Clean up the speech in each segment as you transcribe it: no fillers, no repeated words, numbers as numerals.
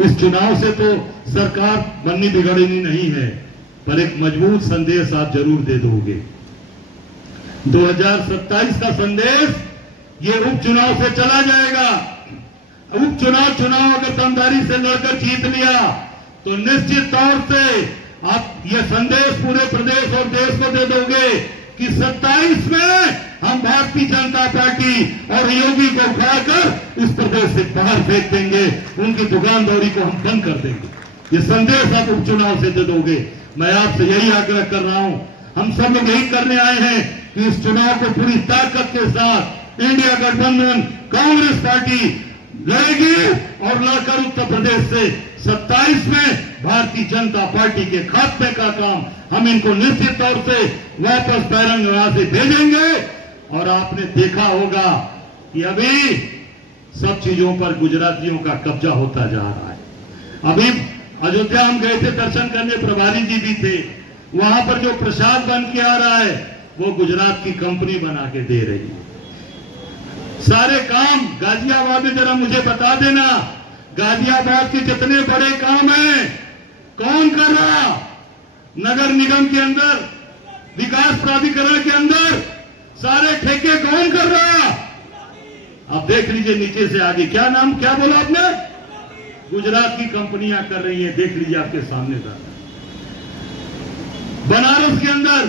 इस चुनाव से तो सरकार बननी बिगड़नी नहीं है, पर एक मजबूत संदेश आप जरूर दे दोगे। 2027 का संदेश ये उपचुनाव से चला जाएगा। उपचुनाव अगर दमदारी से लड़कर जीत लिया तो निश्चित तौर से आप ये संदेश पूरे प्रदेश और देश को दे दोगे कि 27 में हम भारतीय जनता पार्टी और योगी को उठाकर इस प्रदेश से बाहर फेंक देंगे, उनकी दुकानदारी को हम बंद कर देंगे। ये संदेश आप उपचुनाव से दे दोगे। मैं आपसे यही आग्रह कर रहा हूं, हम सब लोग यही करने आए हैं कि इस चुनाव को पूरी ताकत के साथ इंडिया गठबंधन कांग्रेस पार्टी लड़ेगी और लड़कर उत्तर प्रदेश से 27 में भारतीय जनता पार्टी के खात्मे का काम हम इनको निश्चित तौर से वापस बैरंगना से भेजेंगे। और आपने देखा होगा कि अभी सब चीजों पर गुजरातियों का कब्जा होता जा रहा है। अभी अयोध्या हम गए थे दर्शन करने, प्रभारी जी भी थे, वहां पर जो प्रसाद बन के आ रहा है वो गुजरात की कंपनी बना के दे रही है। सारे काम गाजियाबाद में, जरा मुझे बता देना, गाजियाबाद के जितने बड़े काम हैं कौन कर रहा? नगर निगम के अंदर, विकास प्राधिकरण के अंदर सारे ठेके कौन कर रहा? अब देख लीजिए नीचे से आगे, क्या नाम, क्या बोला आपने? गुजरात की कंपनियां कर रही हैं, देख लीजिए आपके सामने था। बनारस के अंदर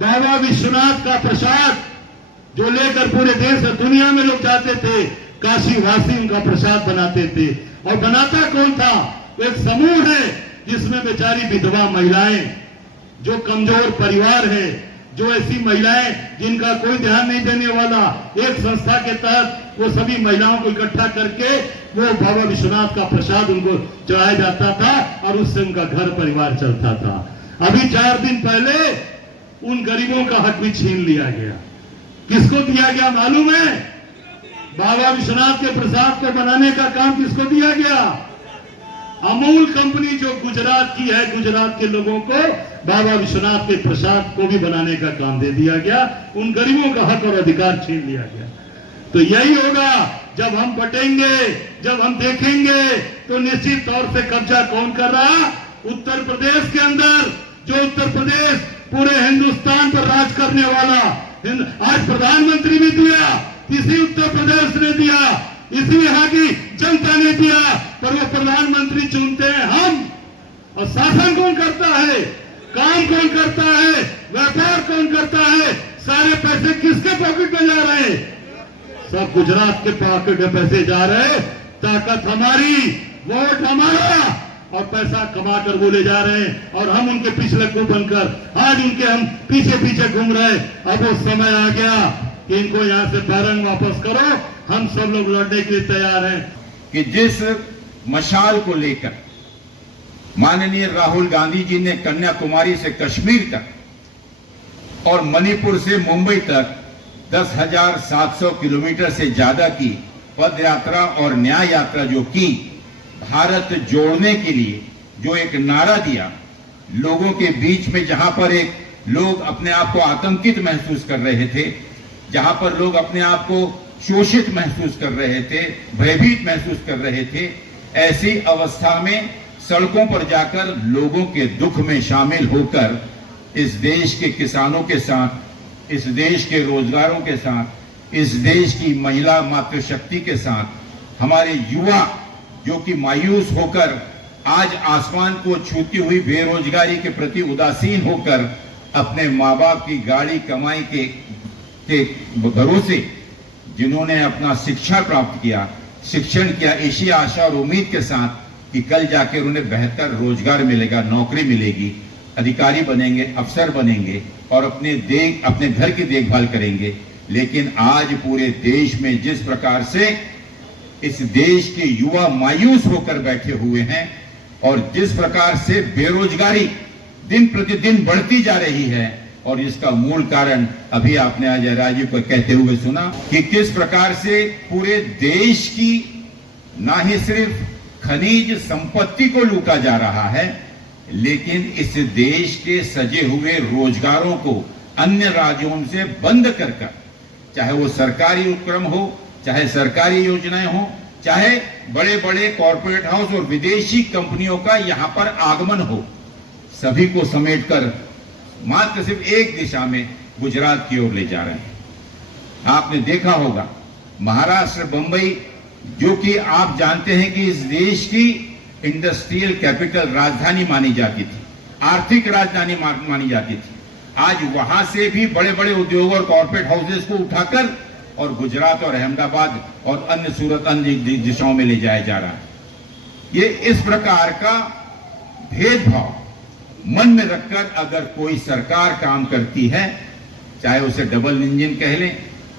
बाबा विश्वनाथ का प्रसाद जो लेकर पूरे देश और दुनिया में लोग जाते थे, काशी वासी उनका प्रसाद बनाते थे। और बनाता कौन था? एक समूह है जिसमें बेचारी विधवा महिलाएं, जो कमजोर परिवार है, जो ऐसी महिलाएं जिनका कोई ध्यान नहीं देने वाला, एक संस्था के तहत वो सभी महिलाओं को इकट्ठा करके वो बाबा विश्वनाथ का प्रसाद उनको चढ़ाया जाता था और उससे उनका घर परिवार चलता था। अभी 4 दिन पहले उन गरीबों का हक भी छीन लिया गया। किसको दिया गया मालूम है? बाबा विश्वनाथ के प्रसाद को बनाने का काम किसको दिया गया? अमूल कंपनी जो गुजरात की है, गुजरात के लोगों को बाबा विश्वनाथ के प्रसाद को भी बनाने का काम दे दिया गया। उन गरीबों का हक और अधिकार छीन लिया गया। तो यही होगा जब हम बटेंगे, जब हम देखेंगे तो निश्चित तौर से कब्जा कौन कर रहा? उत्तर प्रदेश के अंदर, जो उत्तर प्रदेश पूरे हिंदुस्तान पर राज करने वाला, आज प्रधानमंत्री भी दिया, इसी उत्तर प्रदेश ने दिया, इसी यहाँ की जनता ने दिया, पर वो प्रधानमंत्री चुनते हैं हम। और शासन कौन करता है? काम कौन करता है? व्यापार कौन करता है? सारे पैसे किसके पॉकेट में जा रहे हैं? सब गुजरात के पॉकेट में पैसे जा रहे। ताकत हमारी, वोट हमारा, और पैसा कमा कर वो ले जा रहे हैं और हम उनके पिछले को बनकर आज उनके हम पीछे पीछे घूम रहे। अब वो समय आ गया कि इनको यहां से बैरंग वापस करो। हम सब लोग लड़ने के लिए तैयार हैं। कि जिस मशाल को लेकर माननीय राहुल गांधी जी ने कन्याकुमारी से कश्मीर तक और मणिपुर से मुंबई तक 10,700 किलोमीटर से ज्यादा की पद यात्रा और न्याय यात्रा जो की, भारत जोड़ने के लिए जो एक नारा दिया लोगों के बीच में, जहां पर एक लोग अपने आप को आतंकित महसूस कर रहे थे, जहां पर लोग अपने आप को शोषित महसूस कर रहे थे, भयभीत महसूस कर रहे थे, ऐसी अवस्था में सड़कों पर जाकर लोगों के दुख में शामिल होकर इस देश के किसानों के साथ, इस देश के रोजगारों के साथ, इस देश की महिला मातृशक्ति के साथ हमारे युवा जो कि मायूस होकर आज आसमान को छूती हुई बेरोजगारी के प्रति उदासीन होकर अपने माँ बाप की गाड़ी कमाई के भरोसे जिन्होंने अपना शिक्षा प्राप्त किया, शिक्षण किया, इसी आशा और उम्मीद के साथ कि कल जाकर उन्हें बेहतर रोजगार मिलेगा, नौकरी मिलेगी, अधिकारी बनेंगे, अफसर बनेंगे और अपने घर की देखभाल करेंगे। लेकिन आज पूरे देश में जिस प्रकार से इस देश के युवा मायूस होकर बैठे हुए हैं और जिस प्रकार से बेरोजगारी दिन प्रतिदिन बढ़ती जा रही है, और इसका मूल कारण अभी आपने अजय राय जी को कहते हुए सुना कि किस प्रकार से पूरे देश की ना ही सिर्फ खनिज संपत्ति को लूटा जा रहा है, लेकिन इस देश के सजे हुए रोजगारों को अन्य राज्यों से बंद कर, चाहे वो सरकारी उपक्रम हो, चाहे सरकारी योजनाएं हो, चाहे बड़े बड़े कॉरपोरेट हाउस और विदेशी कंपनियों का यहां पर आगमन हो, सभी को समेटकर मात्र सिर्फ एक दिशा में गुजरात की ओर ले जा रहे हैं। आपने देखा होगा महाराष्ट्र, बंबई, जो कि आप जानते हैं कि इस देश की इंडस्ट्रियल कैपिटल राजधानी मानी जाती थी, आर्थिक राजधानी मानी जाती थी, आज वहां से भी बड़े बड़े उद्योग और कॉर्पोरेट हाउसेस को उठाकर और गुजरात और अहमदाबाद और अन्य सूरत, अन्य दिशाओं में ले जाया जा रहा है। ये इस प्रकार का भेदभाव मन में रखकर अगर कोई सरकार काम करती है, चाहे उसे डबल इंजन कह लें,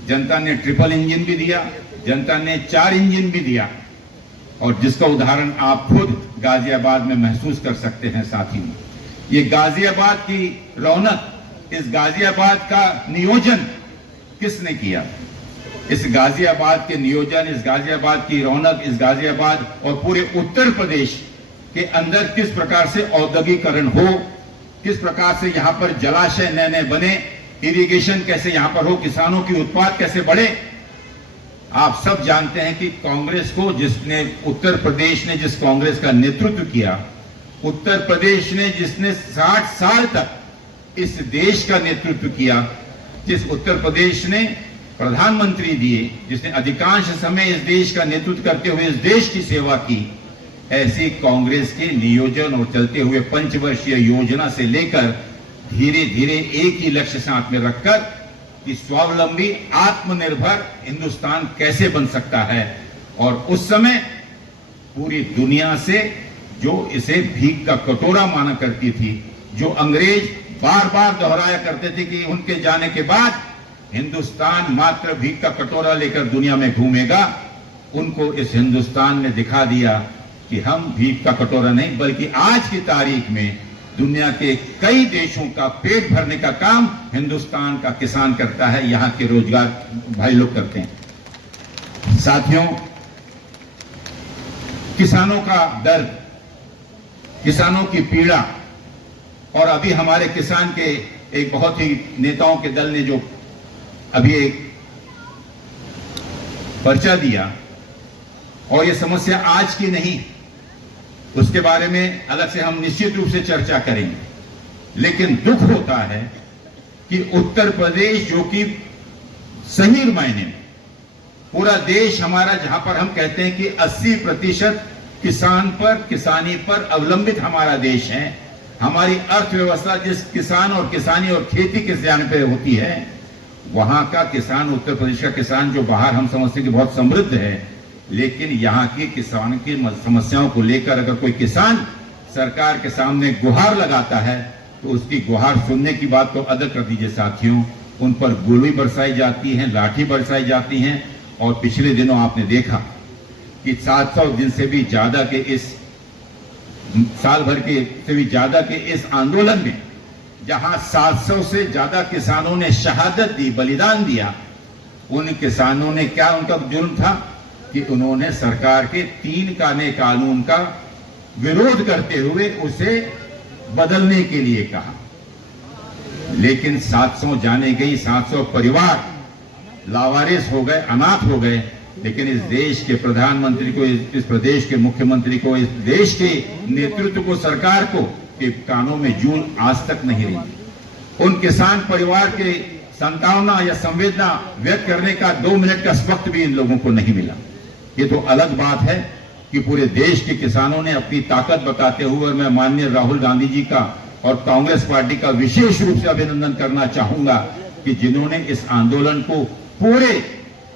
जनता ने ट्रिपल इंजन भी दिया, जनता ने 4 इंजन भी दिया, और जिसका उदाहरण आप खुद गाजियाबाद में महसूस कर सकते हैं साथियों। ये गाजियाबाद की रौनक, इस गाजियाबाद का नियोजन किसने किया? इस गाजियाबाद के नियोजन, इस गाजियाबाद की रौनक, इस गाजियाबाद और पूरे उत्तर प्रदेश के अंदर किस प्रकार से औद्योगिकरण हो, किस प्रकार से यहां पर जलाशय नए नए बने, इरिगेशन कैसे यहां पर हो, किसानों की उत्पाद कैसे बढ़े। आप सब जानते हैं कि कांग्रेस को जिसने, उत्तर प्रदेश ने जिस कांग्रेस का नेतृत्व किया, उत्तर प्रदेश ने जिसने 60 साल तक इस देश का नेतृत्व किया, जिस उत्तर प्रदेश ने प्रधानमंत्री दिए, जिसने अधिकांश समय इस देश का नेतृत्व करते हुए इस देश की सेवा की, ऐसी कांग्रेस के नियोजन और चलते हुए पंचवर्षीय योजना से लेकर धीरे धीरे एक ही लक्ष्य साथ में रखकर कि स्वावलंबी आत्मनिर्भर हिंदुस्तान कैसे बन सकता है। और उस समय पूरी दुनिया से जो इसे भीख का कटोरा माना करती थी, जो अंग्रेज बार बार दोहराया करते थे कि उनके जाने के बाद हिंदुस्तान मात्र भीख का कटोरा लेकर दुनिया में घूमेगा, उनको इस हिंदुस्तान ने दिखा दिया कि हम भीख का कटोरा नहीं, बल्कि आज की तारीख में दुनिया के कई देशों का पेट भरने का काम हिंदुस्तान का किसान करता है, यहां के रोजगार भाई लोग करते हैं। साथियों, किसानों का दर्द, किसानों की पीड़ा, और अभी हमारे किसान के एक बहुत ही नेताओं के दल ने जो अभी एक पर्चा दिया, और ये समस्या आज की नहीं, उसके बारे में अलग से हम निश्चित रूप से चर्चा करेंगे। लेकिन दुख होता है कि उत्तर प्रदेश, जो कि सही मायने में पूरा देश हमारा, जहां पर हम कहते हैं कि 80% किसान पर, किसानी पर अवलंबित हमारा देश है, हमारी अर्थव्यवस्था जिस किसान और किसानी और खेती के ज्ञान पे होती है, वहां का किसान, उत्तर प्रदेश का किसान, जो बाहर हम समझते हैं कि बहुत समृद्ध है, लेकिन यहाँ की किसान की समस्याओं को लेकर अगर कोई किसान सरकार के सामने गुहार लगाता है, तो उसकी गुहार सुनने की बात तो अदा कर दीजिए साथियों, उन पर गोली बरसाई जाती है, लाठी बरसाई जाती हैं। और पिछले दिनों आपने देखा कि 700 दिन से भी ज्यादा के इस साल भर के से भी ज्यादा के इस आंदोलन में, जहां 700 से ज्यादा किसानों ने शहादत दी, बलिदान दिया, उन किसानों ने क्या, उनका जुर्म था कि उन्होंने सरकार के 3 कानून का विरोध करते हुए उसे बदलने के लिए कहा। लेकिन 700 जाने गई, 700 परिवार लावारिस हो गए, अनाथ हो गए, लेकिन इस देश के प्रधानमंत्री को, इस प्रदेश के मुख्यमंत्री को, इस देश के नेतृत्व को, सरकार को के कानों में जून आज तक नहीं रही। उन किसान परिवार के सांत्वना या संवेदना व्यक्त करने का 2 मिनट का वक्त भी इन लोगों को नहीं मिला। ये तो अलग बात है कि पूरे देश के किसानों ने अपनी ताकत बताते हुए, और मैं माननीय राहुल गांधी जी का और कांग्रेस पार्टी का विशेष रूप से अभिनंदन करना चाहूंगा कि जिन्होंने इस आंदोलन को पूरे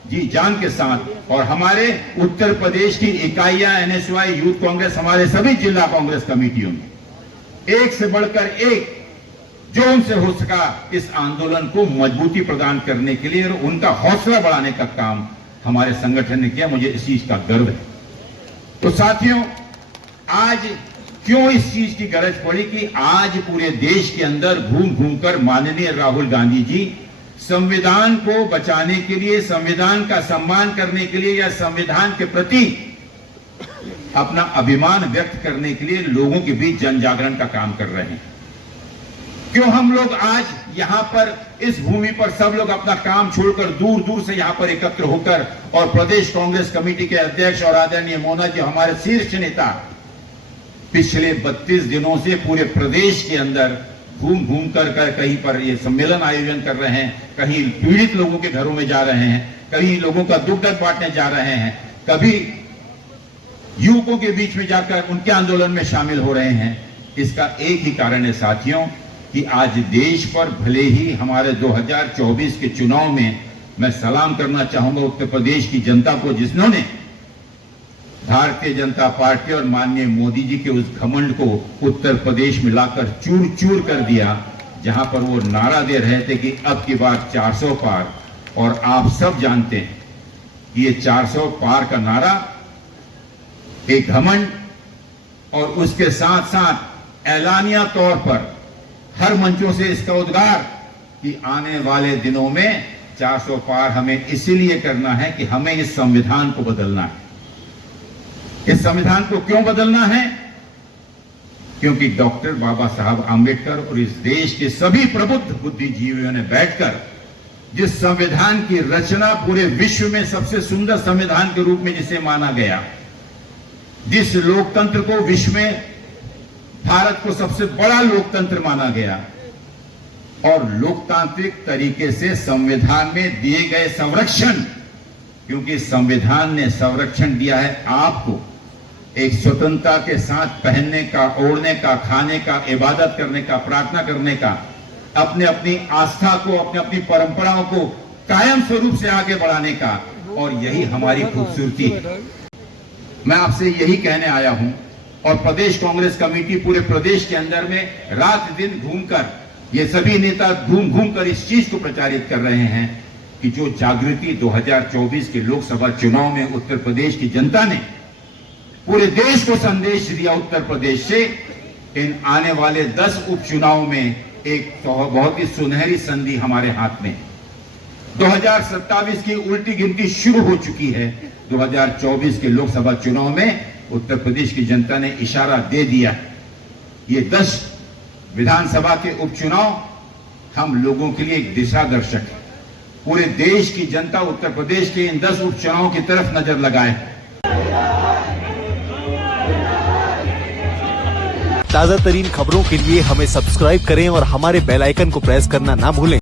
जी जान के साथ, और हमारे उत्तर प्रदेश की इकाइयां, NSY, यूथ कांग्रेस, हमारे सभी जिला कांग्रेस कमेटियों में एक से बढ़कर एक जो उनसे हो सका इस आंदोलन को मजबूती प्रदान करने के लिए और उनका हौसला बढ़ाने का काम हमारे संगठन ने किया। मुझे इस चीज का गर्व है। तो साथियों, आज क्यों इस चीज की गरज पड़ी कि आज पूरे देश के अंदर घूम घूमकर माननीय राहुल गांधी जी संविधान को बचाने के लिए, संविधान का सम्मान करने के लिए, या संविधान के प्रति अपना अभिमान व्यक्त करने के लिए लोगों के बीच जन जागरण का काम कर रहे हैं। क्यों हम लोग आज यहाँ पर इस भूमि पर सब लोग अपना काम छोड़कर दूर दूर से यहाँ पर एकत्र होकर और प्रदेश कांग्रेस कमेटी के अध्यक्ष और आदरणीय मोना जी हमारे शीर्ष नेता पिछले 32 दिनों से पूरे प्रदेश के अंदर घूम घूम कर कहीं पर ये सम्मेलन आयोजन कर रहे हैं, कहीं पीड़ित लोगों के घरों में जा रहे हैं, कहीं लोगों का दुख दर्द बांटने जा रहे हैं, कभी युवकों के बीच में जाकर उनके आंदोलन में शामिल हो रहे हैं। इसका एक ही कारण है साथियों कि आज देश पर भले ही हमारे 2024 के चुनाव में मैं सलाम करना चाहूंगा उत्तर प्रदेश की जनता को, जिन्होंने भारतीय जनता पार्टी और माननीय मोदी जी के उस घमंड को उत्तर प्रदेश में लाकर चूर चूर कर दिया, जहां पर वो नारा दे रहे थे कि अब की बार 400 पार। और आप सब जानते हैं कि ये 400 पार का नारा एक घमंड और उसके साथ साथ ऐलानिया तौर पर हर मंचों से इसका उद्गार कि आने वाले दिनों में 400 पार हमें इसीलिए करना है कि हमें इस संविधान को बदलना है। इस संविधान को क्यों बदलना है? क्योंकि डॉक्टर बाबा साहब आंबेडकर और इस देश के सभी प्रबुद्ध बुद्धिजीवियों ने बैठकर जिस संविधान की रचना पूरे विश्व में सबसे सुंदर संविधान के रूप में जिसे माना गया, जिस लोकतंत्र को विश्व में भारत को सबसे बड़ा लोकतंत्र माना गया और लोकतांत्रिक तरीके से संविधान में दिए गए संरक्षण, क्योंकि संविधान ने संरक्षण दिया है आपको एक स्वतंत्रता के साथ पहनने का, ओढ़ने का, खाने का, इबादत करने का, प्रार्थना करने का, अपने अपनी आस्था को, अपनी अपनी परंपराओं को कायम स्वरूप से आगे बढ़ाने का, और यही हमारी खूबसूरती है। मैं आपसे यही कहने आया हूं और प्रदेश कांग्रेस कमेटी पूरे प्रदेश के अंदर में रात दिन घूमकर ये सभी नेता घूम घूम कर इस चीज को प्रचारित कर रहे हैं कि जो जागृति 2024 के लोकसभा चुनाव में उत्तर प्रदेश की जनता ने पूरे देश को संदेश दिया, उत्तर प्रदेश से इन आने वाले 10 उपचुनाव में एक बहुत ही सुनहरी संधि हमारे हाथ में 2027 की उल्टी गिनती शुरू हो चुकी है। 2024 के लोकसभा चुनाव में उत्तर प्रदेश की जनता ने इशारा दे दिया। ये 10 विधानसभा के उपचुनाव हम लोगों के लिए एक दिशा दर्शक है। पूरे देश की जनता उत्तर प्रदेश के इन 10 उपचुनावों की तरफ नजर लगाए। ताजा तरीन खबरों के लिए हमें सब्सक्राइब करें और हमारे बेल आइकन को प्रेस करना ना भूलें।